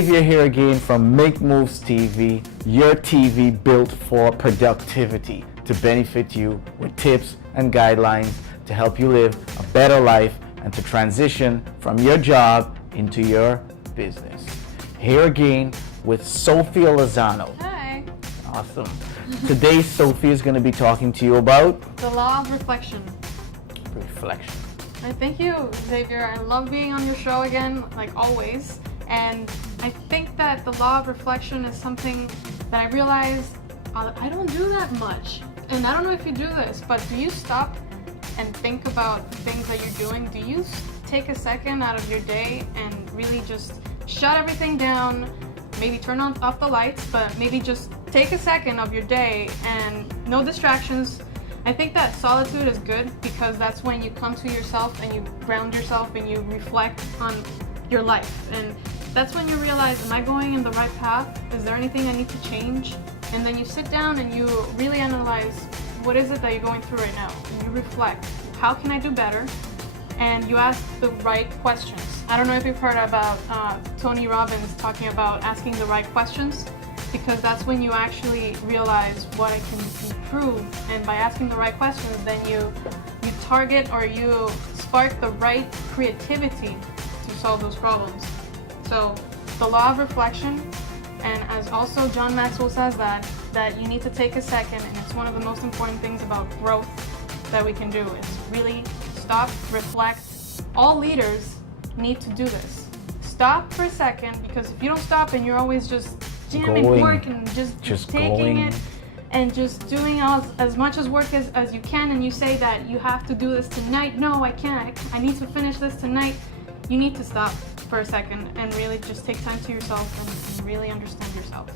Xavier here again from Make Moves TV, your TV built for productivity, to benefit you with tips and guidelines to help you live a better life and to transition from your job into your business. Here again with Sofia Lizano. Hi. Awesome. Today Sophie is going to be talking to you about The law of reflection. reflection. Thank you, Xavier. I love being on your show again, like always. And I think that the law of reflection is something that I realize I don't do that much. And I don't know if you do this, but do you stop and think about things that you're doing? Do you take a second out of your day and really just shut everything down, maybe turn off the lights, but maybe just take a second of your day and no distractions? I think that solitude is good because that's when you come to yourself and you ground yourself and you reflect on your life. And that's when you realize, am I going in the right path? Is there anything I need to change? And then you sit down and you really analyze what is it that you're going through right now. And you reflect, how can I do better? And you ask the right questions. I don't know if you've heard about Tony Robbins talking about asking the right questions, because that's when you actually realize what I can improve. And by asking the right questions, then you target or you spark the right creativity to solve those problems. So the law of reflection, and as also John Maxwell says that you need to take a second, and it's one of the most important things about growth that we can do, is really stop, reflect. All leaders need to do this. Stop for a second, because if you don't stop and you're always just jamming work and just taking going. it and just doing as much as work as you can, and you say that you have to do this tonight, no, I can't, I need to finish this tonight. You need to stop for a second and really just take time to yourself and really understand yourself.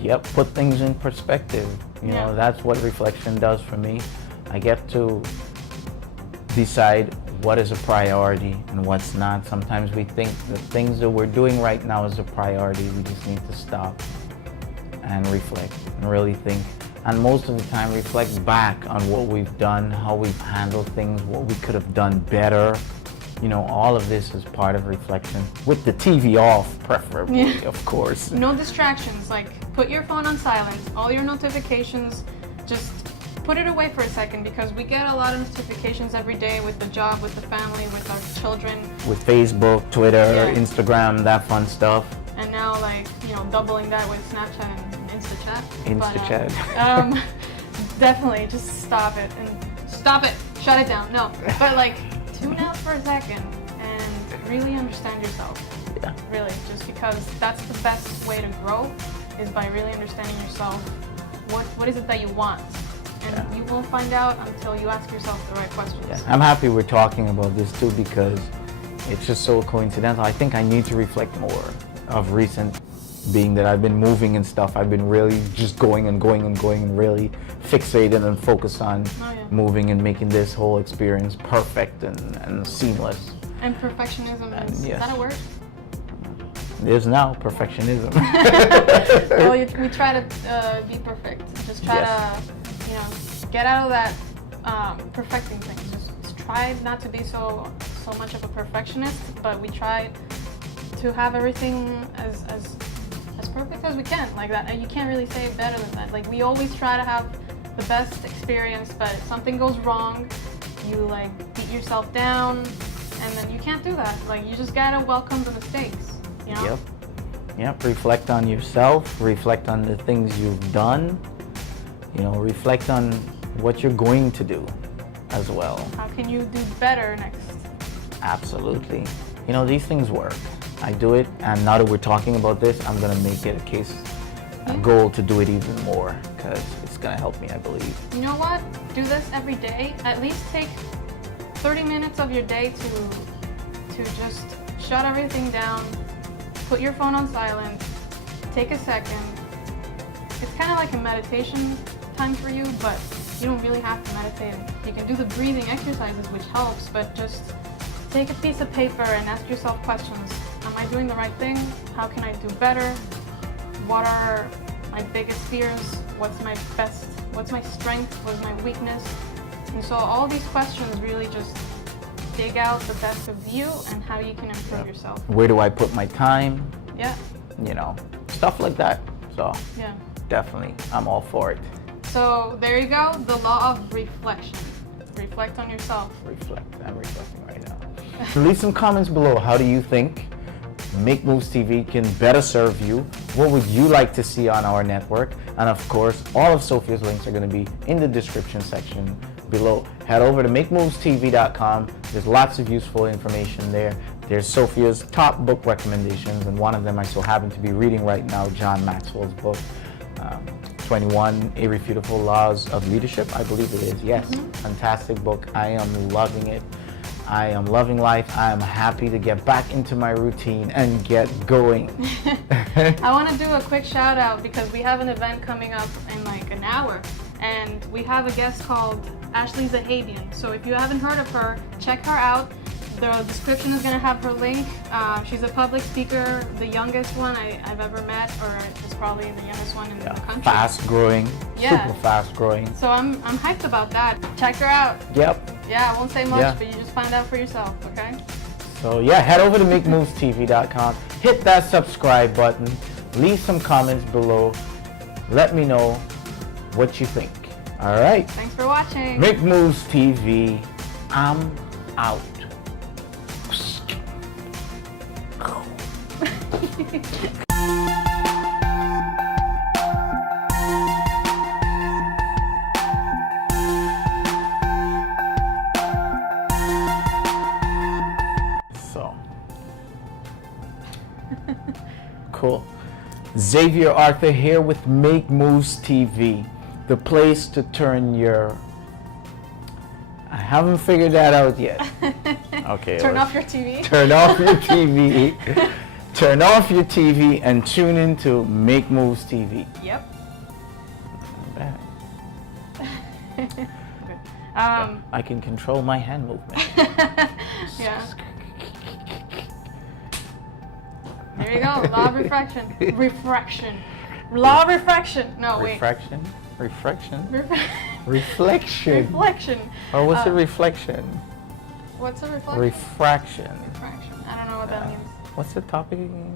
Yep, put things in perspective. You know, that's what reflection does for me. I get to decide what is a priority and what's not. Sometimes we think the things that we're doing right now is a priority. We just need to stop and reflect and really think. And most of the time reflect back on what we've done, how we've handled things, what we could have done better. You know, all of this is part of reflection, with the TV off, preferably, of course. No distractions, like put your phone on silent, all your notifications, just put it away for a second, because we get a lot of notifications every day with the job, with the family, with our children. With Facebook, Twitter, Instagram, that fun stuff. And now, like, you know, doubling that with Snapchat and InstaChat. InstaChat. Definitely, just stop it, shut it down. No, but like, tune out for a second and really understand yourself. Yeah. Really, just because that's the best way to grow, is by really understanding yourself. What is it that you want? And you won't find out until you ask yourself the right questions. Yeah. I'm happy we're talking about this too, because it's just so coincidental. I think I need to reflect more of recent, being that I've been moving and stuff. I've been really just going and really fixated and focused on moving and making this whole experience perfect and seamless. And perfectionism is that a word? It is now, perfectionism. Well, we try to be perfect. Just try to, you know, get out of that perfecting things. Just try not to be so much of a perfectionist, but we try to have everything as perfect as we can, like that. And you can't really say it better than that. Like, we always try to have the best experience, but if something goes wrong, you like beat yourself down, and then you can't do that. Like, you just gotta welcome the mistakes, you know? Yep, reflect on yourself, reflect on the things you've done, you know, reflect on what you're going to do as well. How can you do better next? Absolutely. You know, these things work. I do it, and now that we're talking about this, I'm gonna make it a goal to do it even more, because it's gonna help me, I believe. You know what? Do this every day. At least take 30 minutes of your day to just shut everything down, put your phone on silent, take a second. It's kind of like a meditation time for you, but you don't really have to meditate. You can do the breathing exercises, which helps, but just take a piece of paper and ask yourself questions. Am I doing the right thing? How can I do better? What are my biggest fears? What's my strength? What's my weakness? And so all these questions really just dig out the best of you and how you can improve yourself. Where do I put my time? Yeah. you know, stuff like that. So Yeah. definitely, I'm all for it. So there you go, the law of reflection. Reflect on yourself. Reflect. I'm reflecting right now. Leave some comments below. How do you think Make Moves TV can better serve you? What would you like to see on our network? And of course, all of Sofia's links are going to be in the description section below. Head over to makemovestv.com. There's lots of useful information there. There's Sofia's top book recommendations, and one of them I so happen to be reading right now, John Maxwell's book, 21 Irrefutable Laws of Leadership, I believe it is. Yes, fantastic book. I am loving it. I am loving life. I am happy to get back into my routine and get going. I want to do a quick shout out because we have an event coming up in like an hour, and we have a guest called Ashley Zahabian. So if you haven't heard of her, check her out. The description is going to have her link. She's a public speaker, the youngest one I've ever met, or it's probably the youngest one in the country. Fast growing, Yeah. super fast growing. So I'm hyped about that. Check her out. Yep. Yeah, I won't say much, Yeah. but you just find out for yourself, okay? So yeah, head over to makemovestv.com, hit that subscribe button, leave some comments below, let me know what you think. All right, Thanks for watching. Make Moves TV, I'm out. So cool. Xavier Arthur here with Make Moves TV, the place to turn your... I haven't figured that out yet. Okay. Turn off your TV. Turn off your TV. Turn off your TV and tune into Make Moves TV. Yep. Bad. Good. I can control my hand movement. Yeah. There you go. Law of refraction. Refraction. Law of refraction. No, wait. Refraction? Reflection? Reflection. Reflection. Or what's a reflection? What's a reflection? Refraction. Refraction. I don't know what that means. What's the topic again?